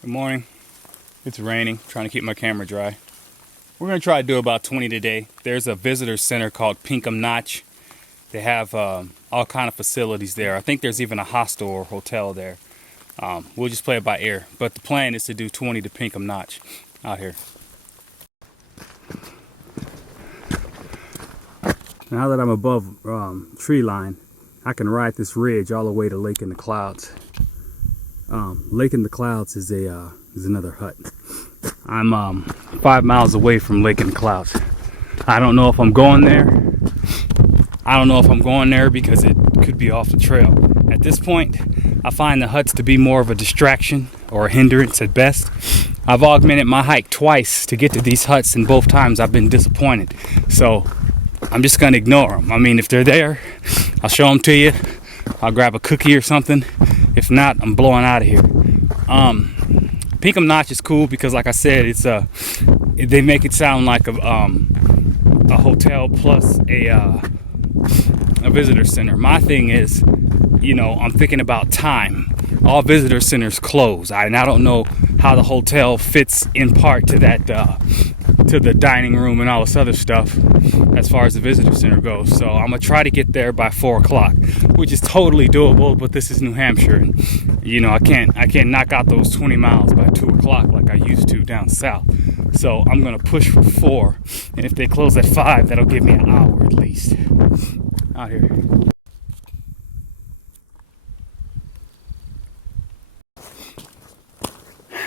Good morning. It's raining, trying to keep my camera dry. We're going to try to do about 20 today. There's a visitor center called Pinkham Notch. They have all kind of facilities there. I think there's even a hostel or hotel there. We'll just play it by ear. But the plan is to do 20 to Pinkham Notch out here. Now that I'm above tree line, I can ride this ridge all the way to Lake in the Clouds. Lake in the Clouds is another hut. I'm 5 miles away from Lake in the Clouds. I don't know if I'm going there. I don't know if I'm going there because it could be off the trail. At this point, I find the huts to be more of a distraction or a hindrance at best. I've augmented my hike twice to get to these huts, and both times I've been disappointed. So I'm just going to ignore them. I mean, if they're there, I'll show them to you. I'll grab a cookie or something. If not, I'm blowing out of here. Pinkham Notch is cool because, like I said, it's they make it sound like a hotel plus a visitor center. My thing is, I'm thinking about time. All visitor centers close, and I don't know how the hotel fits in part to that to the dining room and all this other stuff as far as the visitor center goes. So I'm gonna try to get there by 4 o'clock, which is totally doable, but this is New Hampshire, and I can't knock out those 20 miles by 2 o'clock like I used to down south. So I'm gonna push for 4, and if they close at 5, that'll give me an hour at least out here.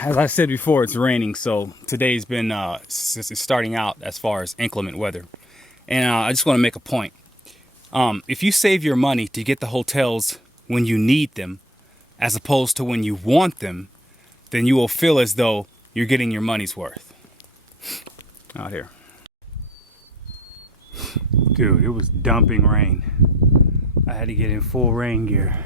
As I said before, it's raining, so today's been starting out as far as inclement weather. And I just want to make a point. If you save your money to get the hotels when you need them, as opposed to when you want them, then you will feel as though you're getting your money's worth. Out here. Dude, it was dumping rain. I had to get in full rain gear.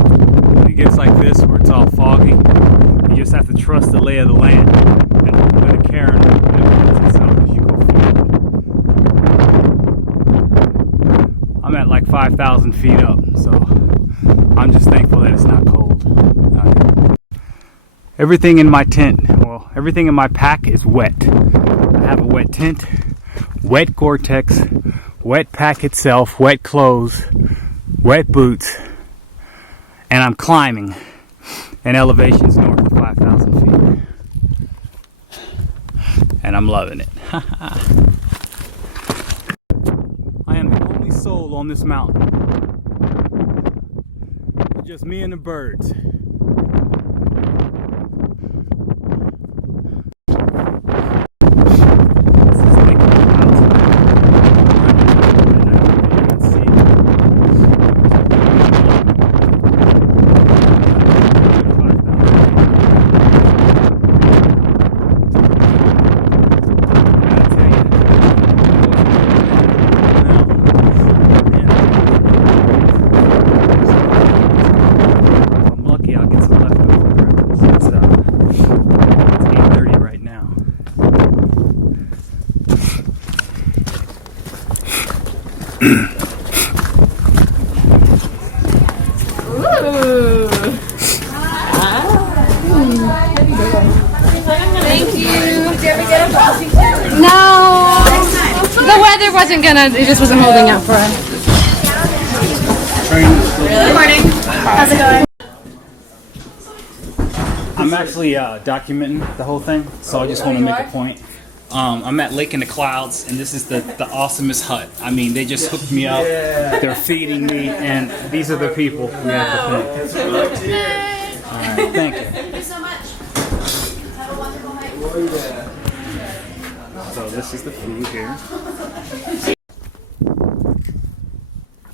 When it gets like this, where it's all foggy, you just have to trust the lay of the land and hope that a cairn represents itself as you go forward. I'm at like 5,000 feet up, so I'm just thankful that it's not cold out here. Everything in my tent, everything in my pack is wet. I have a wet tent, wet Gore-Tex, wet pack itself, wet clothes, wet boots. And I'm climbing in elevations north of 5,000 feet. And I'm loving it. I am the only soul on this mountain. It's just me and the birds. No, the weather wasn't it just wasn't holding out for us. Good morning. How's it going? I'm actually documenting the whole thing, so I just want to make a point. I'm at Lake in the Clouds, and this is the awesomest hut. I mean, they just hooked me up. They're feeding me, and these are the people we have to thank. All right, thank you. Thank you so much. Have a wonderful night. So this is the food here.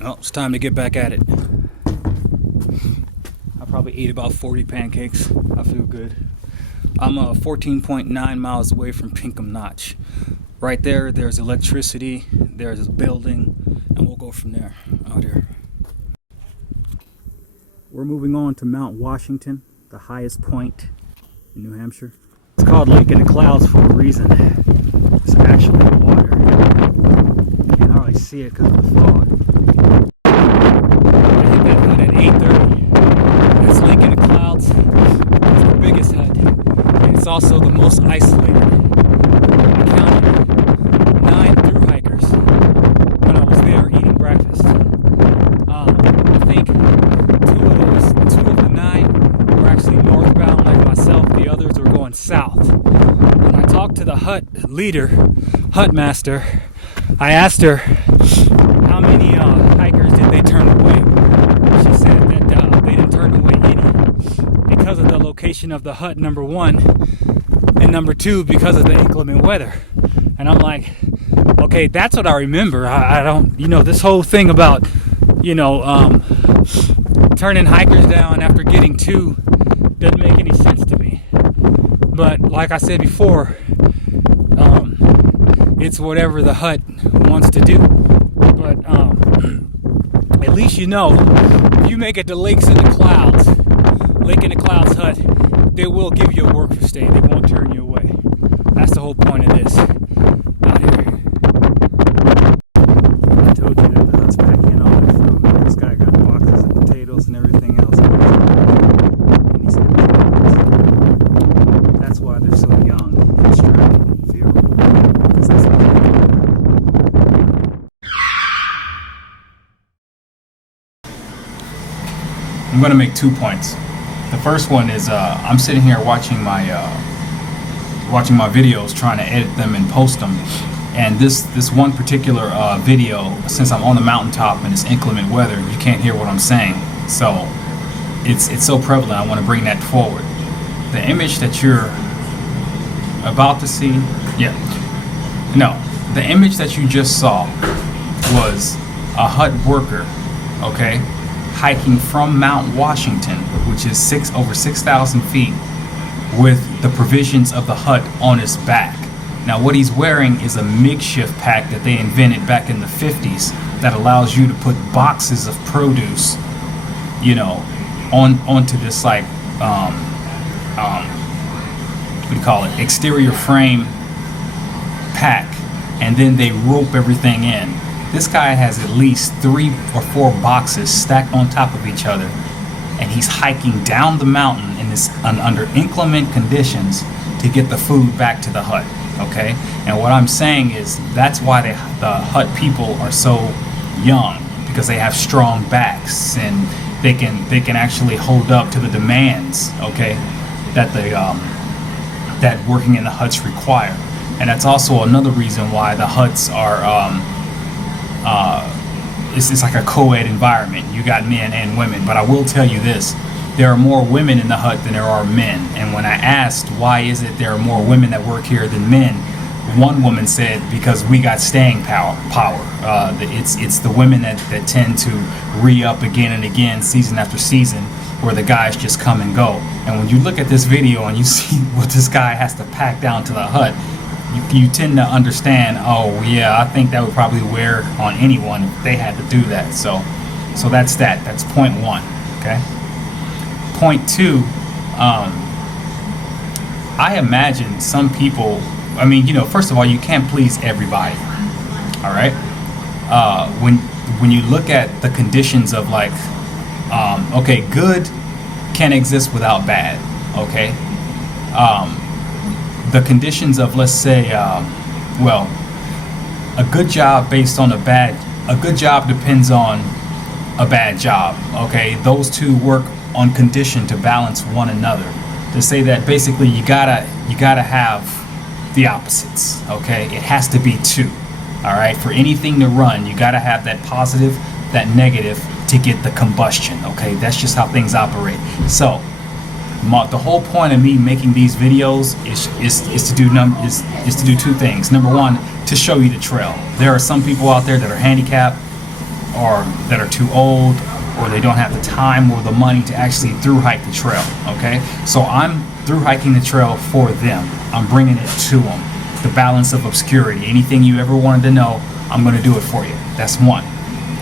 Well, it's time to get back at it. I probably ate about 40 pancakes. I feel good. I'm 14.9 miles away from Pinkham Notch. Right there, there's electricity, there's a building, and we'll go from there out here. We're moving on to Mount Washington, the highest point in New Hampshire. It's called Lake in the Clouds for a reason. It's actually water. You can't hardly see it because of the fog. I hit that hut at 8:30. That's Lake in the Clouds. almost isolated. I counted 9 through hikers when I was there eating breakfast. I think two of the 9 were actually northbound like myself. The others were going south. When I talked to the hut leader, hut master, I asked her how many hikers did they turn away. She said that they didn't turn away any because of the location of the hut, number 1, and number 2, because of the inclement weather. And I'm like, okay, that's what I remember. I don't, this whole thing about, turning hikers down after getting 2 doesn't make any sense to me. But like I said before, it's whatever the hut wants to do. But at least if you make it to Lake in the Clouds hut, they will give you a work stay. They won't turn you away. That's the whole point of this out here. I told you that the hut's packing on it from. This guy got boxes of potatoes and everything else. And he said, that's why they're so young and strong and feel. Because that's what I'm going to make 2 points. The first one is I'm sitting here watching my videos, trying to edit them and post them. And this one particular video, since I'm on the mountaintop and it's inclement weather, you can't hear what I'm saying. So it's so prevalent, I want to bring that forward. The image that you're about to see, the image that you just saw was a hut worker, okay, hiking from Mount Washington, which is over 6,000 feet, with the provisions of the hut on his back. Now what he's wearing is a makeshift pack that they invented back in the 50s that allows you to put boxes of produce, onto this like what do you call it, exterior frame pack, and then they rope everything in. This guy has at least 3 or 4 boxes stacked on top of each other, and he's hiking down the mountain under inclement conditions to get the food back to the hut. Okay, and what I'm saying is that's why the hut people are so young, because they have strong backs and they can actually hold up to the demands, okay, that that working in the huts require. And that's also another reason why the huts are it's like a co-ed environment. You got men and women, but I will tell you this: there are more women in the hut than there are men. And when I asked why is it there are more women that work here than men, one woman said because we got staying power. It's the women that tend to re-up again and again, season after season, where the guys just come and go. And when you look at this video and you see what this guy has to pack down to the hut, you tend to understand, oh yeah, I think that would probably wear on anyone if they had to do that. So that's that. That's point 1. Okay. Point 2, I imagine some people, first of all, you can't please everybody. All right. When you look at the conditions of like, okay, good can exist without bad. Okay. The conditions of, let's say, a good job based on a good job depends on a bad job. Okay, those two work on condition to balance one another. To say that basically you gotta have the opposites. Okay, it has to be 2. All right, for anything to run, you gotta have that positive, that negative to get the combustion. Okay, that's just how things operate. So the whole point of me making these videos is to do 2 things. Number 1, to show you the trail. There are some people out there that are handicapped, or that are too old, or they don't have the time or the money to actually through hike the trail. Okay, so I'm through hiking the trail for them. I'm bringing it to them. The balance of obscurity. Anything you ever wanted to know, I'm going to do it for you. That's 1.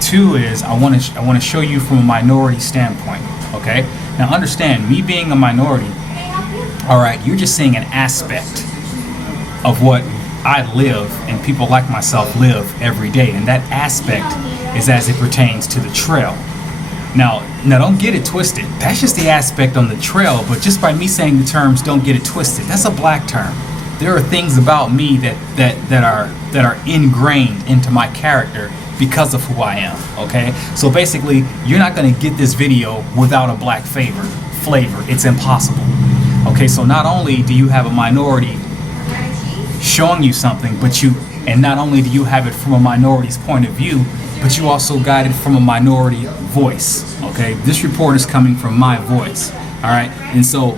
2 is I want to show you from a minority standpoint. Okay. Now understand, me being a minority, all right, you're just seeing an aspect of what I live and people like myself live every day, and that aspect is as it pertains to the trail. Now don't get it twisted. That's just the aspect on the trail, but just by me saying the terms "don't get it twisted," that's a black term. There are things about me that are ingrained into my character because of who I am. Okay, so basically, you're not going to get this video without a black flavor. It's impossible. Okay, so not only do you have a minority showing you something, and not only do you have it from a minority's point of view, but you also got it from a minority voice. Okay, this report is coming from my voice. All right, and so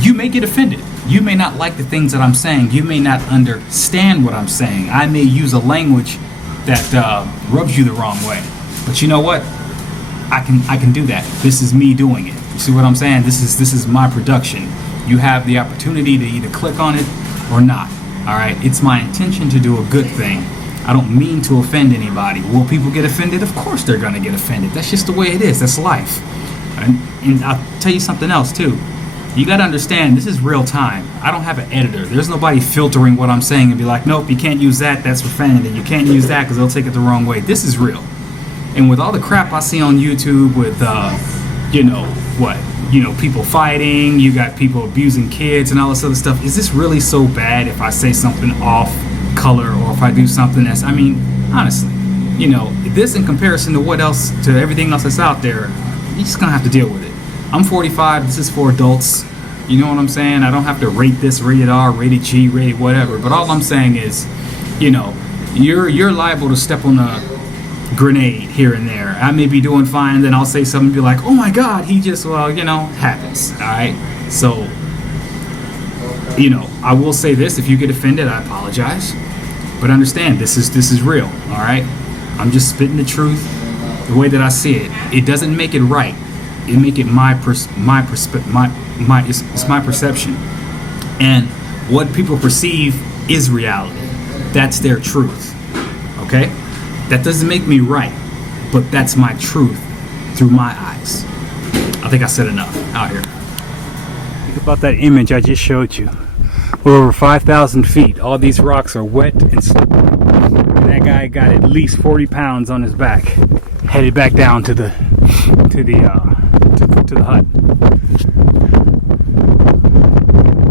you may get offended. You may not like the things that I'm saying. You may not understand what I'm saying. I may use a language that rubs you the wrong way. But you know what? I can do that. This is me doing it. You see what I'm saying? This is my production. You have the opportunity to either click on it or not. All right. It's my intention to do a good thing. I don't mean to offend anybody. Will people get offended? Of course they're gonna get offended. That's just the way it is. That's life. And I'll tell you something else too. You got to understand, this is real time. I don't have an editor. There's nobody filtering what I'm saying and be like, nope, you can't use that. That's profanity. You can't use that because they'll take it the wrong way. This is real. And with all the crap I see on YouTube with, people fighting, you got people abusing kids and all this other stuff. Is this really so bad if I say something off color or if I do something that's, honestly, this in comparison to to everything else that's out there, you're just going to have to deal with it. I'm 45, this is for adults. You know what I'm saying? I don't have to rate this rated R, rated G, rated whatever. But all I'm saying is, you're liable to step on a grenade here and there. I may be doing fine, then I'll say something and be like, oh my God, he just, happens. All right? So, I will say this, if you get offended, I apologize. But understand, this is real, all right? I'm just spitting the truth the way that I see it. It doesn't make it right. It make it my perception, and what people perceive is reality. That's their truth. Okay, that doesn't make me right, but that's my truth through my eyes. I think I said enough out here. Think about that image I just showed you. We're over 5,000 feet. All these rocks are wet and slippery. And that guy got at least 40 pounds on his back, headed back down to the hut.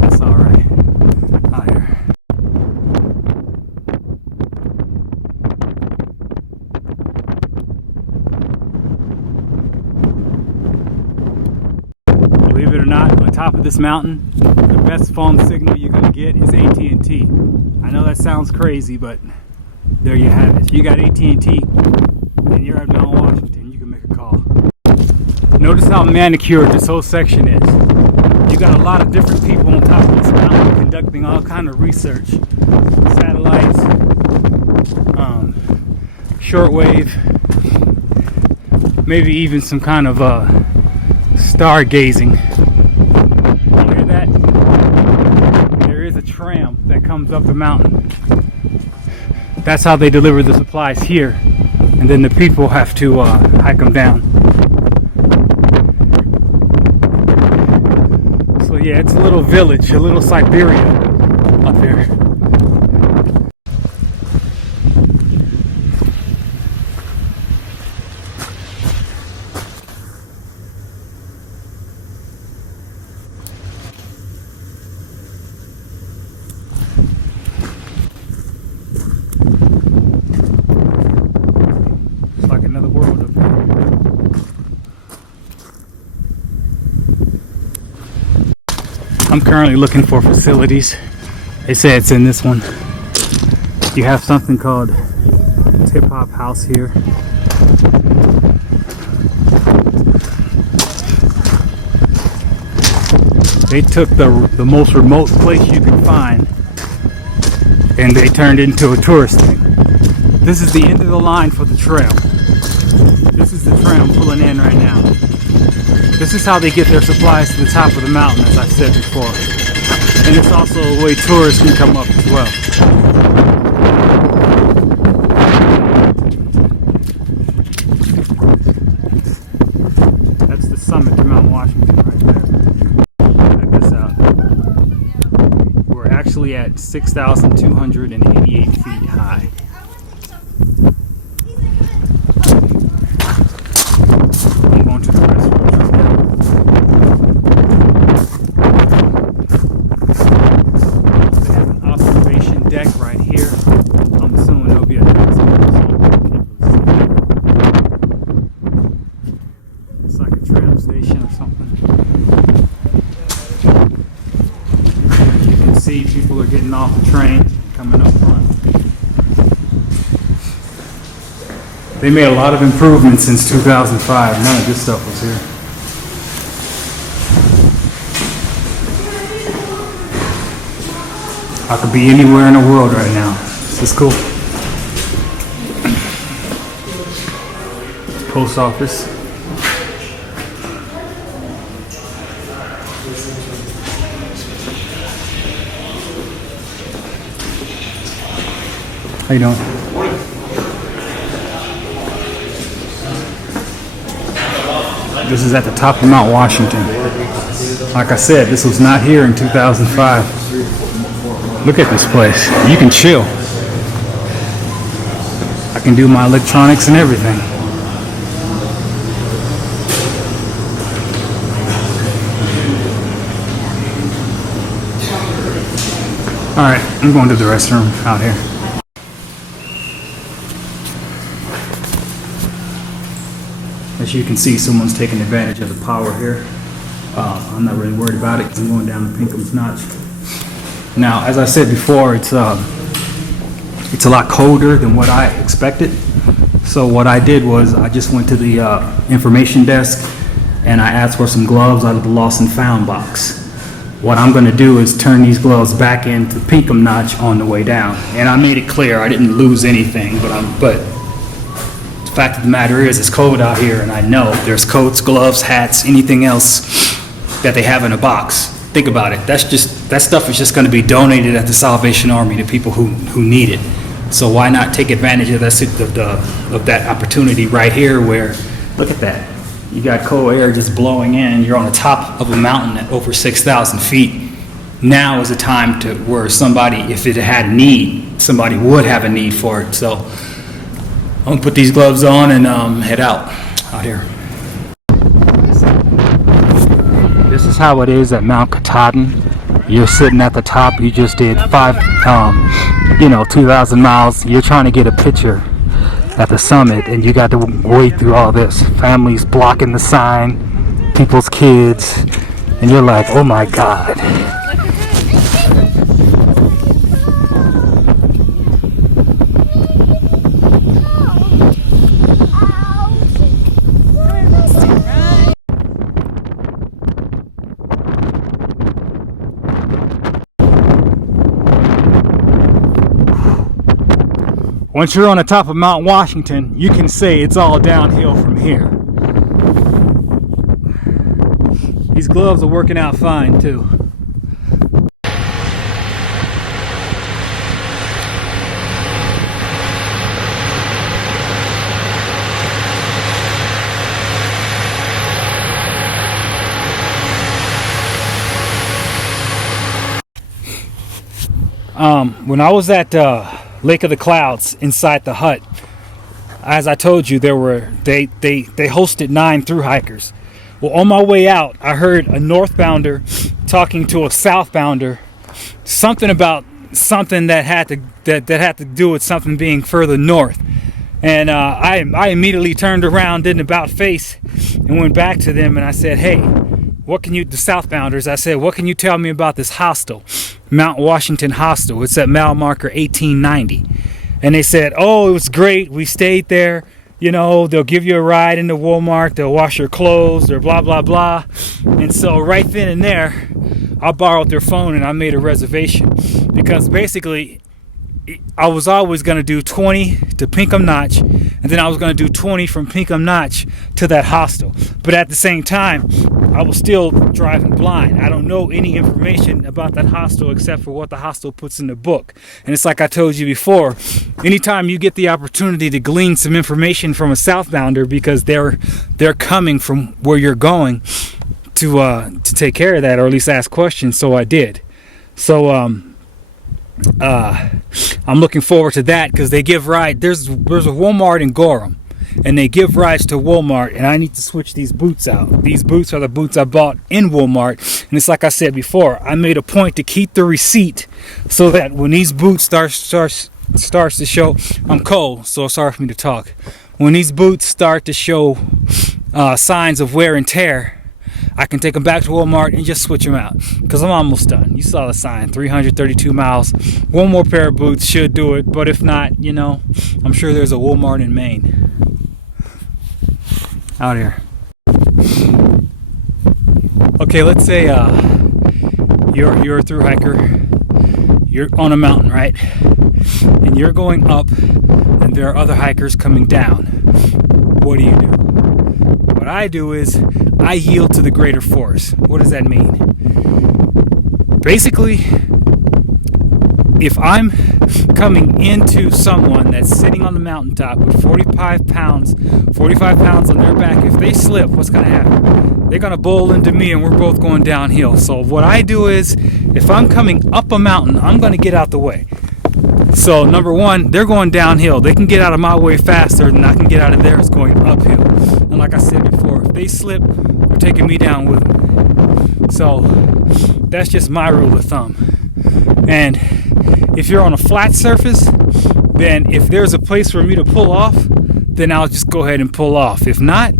That's all right. Out here. Believe it or not, on the top of this mountain, the best phone signal you're gonna get is AT&T. I know that sounds crazy, but there you have it. You got AT&T, and you're up down Washington. You can make a call. Notice how manicured this whole section is. You got a lot of different people on top of this mountain conducting all kind of research. Satellites, shortwave, maybe even some kind of stargazing. You hear that? There is a tram that comes up the mountain. That's how they deliver the supplies here. And then the people have to hike them down. So yeah, it's a little village, a little Siberia up there. It's like another world up there. I'm currently looking for facilities. They say it's in this one. You have something called Tip Hop House here. They took the most remote place you could find and they turned it into a tourist thing. This is the end of the line for the trail. This is the trail I'm pulling in right now. This is how they get their supplies to the top of the mountain, as I said before. And it's also a way tourists can come up as well. That's the summit to Mount Washington right there. Check this out. We're actually at 6,288 feet high. tram station or something. As you can see, people are getting off the train, coming up front. They made a lot of improvements since 2005. None of this stuff was here. I could be anywhere in the world right now. This is cool. Post office. How you doing? This is at the top of Mount Washington. Like I said, this was not here in 2005. Look at this place. You can chill. I can do my electronics and everything. Alright, I'm going to the restroom out here. As you can see, someone's taking advantage of the power here. I'm not really worried about it because I'm going down to Pinkham's Notch. Now, as I said before, it's a lot colder than what I expected. So what I did was I just went to the information desk and I asked for some gloves out of the lost and found box. What I'm going to do is turn these gloves back into Pinkham Notch on the way down. And I made it clear I didn't lose anything, but the fact of the matter is it's cold out here, and I know there's coats, gloves, hats, anything else that they have in a box. Think about it. That stuff is just going to be donated at the Salvation Army to people who need it. So why not take advantage of that opportunity right here where, look at that. You got cold air just blowing in. You're on the top of a mountain at over 6,000 feet. Now is the time to where somebody, if it had a need, somebody would have a need for it. So I'm going to put these gloves on and head out here. This is how it is at Mount Katahdin. You're sitting at the top. You just did 2,000 miles. You're trying to get a picture at the summit, and you got to wade through all this. Families blocking the sign, people's kids, and you're like, oh my God. Once you're on the top of Mount Washington, you can say it's all downhill from here. These gloves are working out fine too. When I was at Lake of the Clouds inside the hut, as I told you, they hosted 9 thru hikers. Well, on my way out, I heard a northbounder talking to a southbounder, something about something that had to do with something being further north. And I immediately turned around, did an about face, and went back to them and I said, hey, the southbounders, I said, what can you tell me about this hostel, Mount Washington Hostel? It's at mile marker 1890. And they said, oh, it was great. We stayed there. They'll give you a ride into Walmart. They'll wash your clothes or blah, blah, blah. And so right then and there, I borrowed their phone and I made a reservation because basically I was always going to do 20 to Pinkham Notch, and then I was going to do 20 from Pinkham Notch to that hostel. But at the same time, I was still driving blind. I don't know any information about that hostel except for what the hostel puts in the book. And it's like I told you before, anytime you get the opportunity to glean some information from a southbounder because they're coming from where you're going to take care of that, or at least ask questions. So I did. So I'm looking forward to that because they give rides. There's a Walmart in Gorham, and they give rides to Walmart, and I need to switch these boots out. These boots are the boots I bought in Walmart, and it's like I said before, I made a point to keep the receipt so that when these boots starts to show, I'm cold, so sorry for me to talk. when these boots start to show signs of wear and tear, I can take them back to Walmart and just switch them out, because I'm almost done. You saw the sign, 332 miles. One more pair of boots should do it, but if not, you know, I'm sure there's a Walmart in Maine. Out here. Okay, let's say you're a thru hiker. You're on a mountain, right? And you're going up, and there are other hikers coming down. What do? What I do is I yield to the greater force. What does that mean? Basically, if I'm coming into someone that's sitting on the mountaintop with 45 pounds on their back, if they slip, what's going to happen? They're going to bowl into me, and we're both going downhill. So what I do is, if I'm coming up a mountain, I'm going to get out the way. So number one, they're going downhill. They can get out of my way faster than I can get out of theirs going uphill. And like I said before, if they slip, they're taking me down with them. So that's just my rule of thumb. And if you're on a flat surface, then if there's a place for me to pull off, then I'll just go ahead and pull off. If not,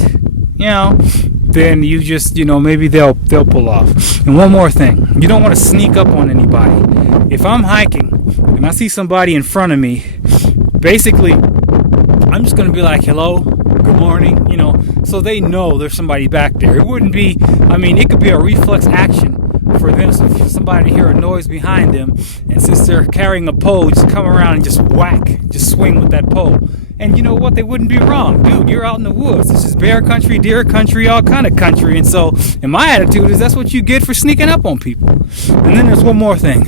you know, then you just, you know, maybe they'll pull off. And one more thing, you don't want to sneak up on anybody. If I'm hiking and I see somebody in front of me, basically, I'm just going to be like, hello, good morning, you know, so they know there's somebody back there. It wouldn't be, I mean, it could be a reflex action for them, so for somebody to hear a noise behind them, and since they're carrying a pole, just come around and just whack, just swing with that pole. And you know what? They wouldn't be wrong. Dude, you're out in the woods. This is bear country, deer country, all kind of country. And so, and my attitude is that's what you get for sneaking up on people. And then there's one more thing.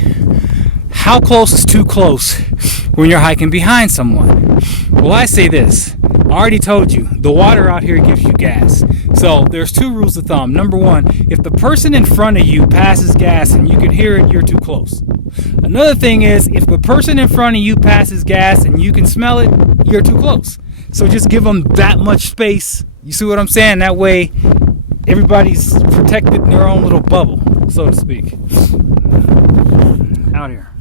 How close is too close when you're hiking behind someone? Well, I say this. I already told you, the water out here gives you gas. So there's two rules of thumb. Number one, if the person in front of you passes gas and you can hear it, you're too close. Another thing is, if the person in front of you passes gas and you can smell it, you're too close. So just give them that much space. You see what I'm saying? That way, everybody's protected in their own little bubble, so to speak. Out here.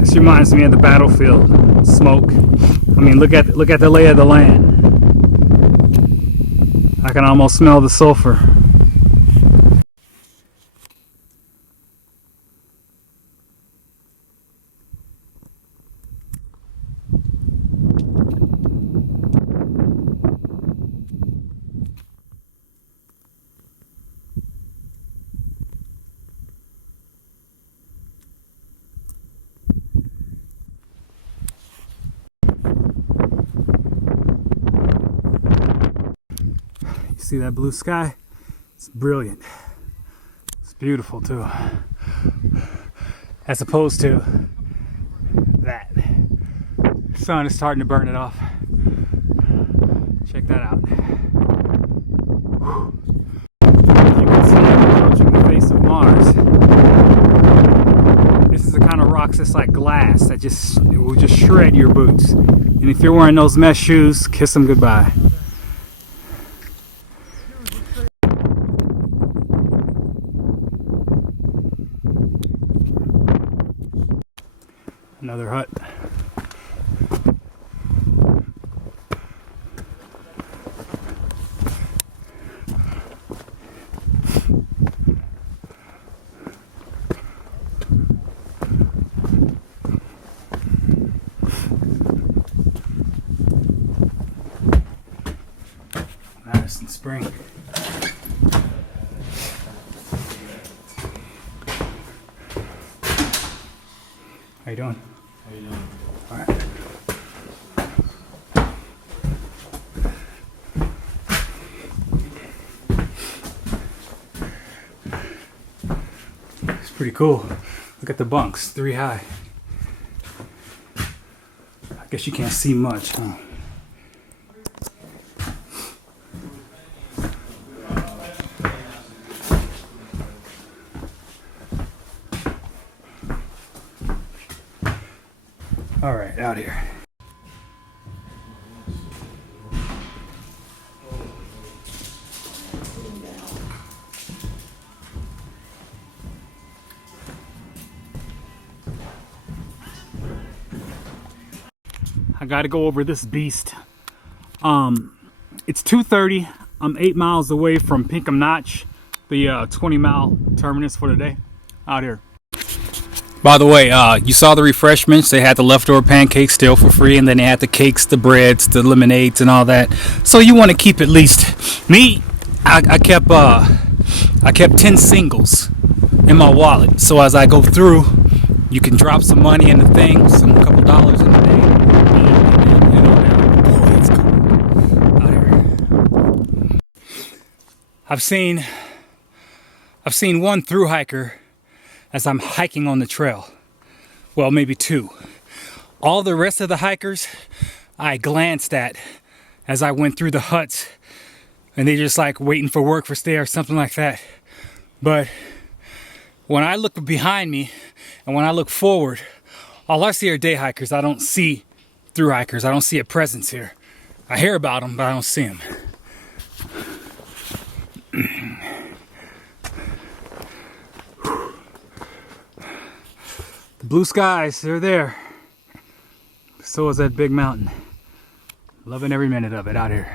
This reminds me of the battlefield. Smoke. I mean, look at the lay of the land. I can almost smell the sulfur. See that blue sky? It's brilliant. It's beautiful too. As opposed to that. The sun is starting to burn it off. Check that out. You can see I'm approaching the face of Mars. This is the kind of rocks that's like glass that it will just shred your boots. And if you're wearing those mesh shoes, kiss them goodbye. Another hut. Madison Spring. How you doing? How you doing? All right. It's pretty cool. Look at the bunks, 3 high. I guess you can't see much, huh? All right, out here. I got to go over this beast. It's 2:30. I'm 8 miles away from Pinkham Notch, the 20-mile terminus for the day. Out here. By the way, you saw the refreshments. They had the leftover pancakes still for free, and then they had the cakes, the breads, the lemonades, and all that. So you want to keep at least me. I kept 10 singles in my wallet. So as I go through, you can drop some money in the thing, a couple dollars in the thing. Boy, it's cold out here. I've seen one through hiker as I'm hiking on the trail. Well, maybe two. All the rest of the hikers I glanced at as I went through the huts, and they just like waiting for work for stay or something like that. But when I look behind me and when I look forward, all I see are day hikers. I don't see through hikers. I don't see a presence here. I hear about them, but I don't see them. The blue skies, they're there. So is that big mountain. Loving every minute of it out here.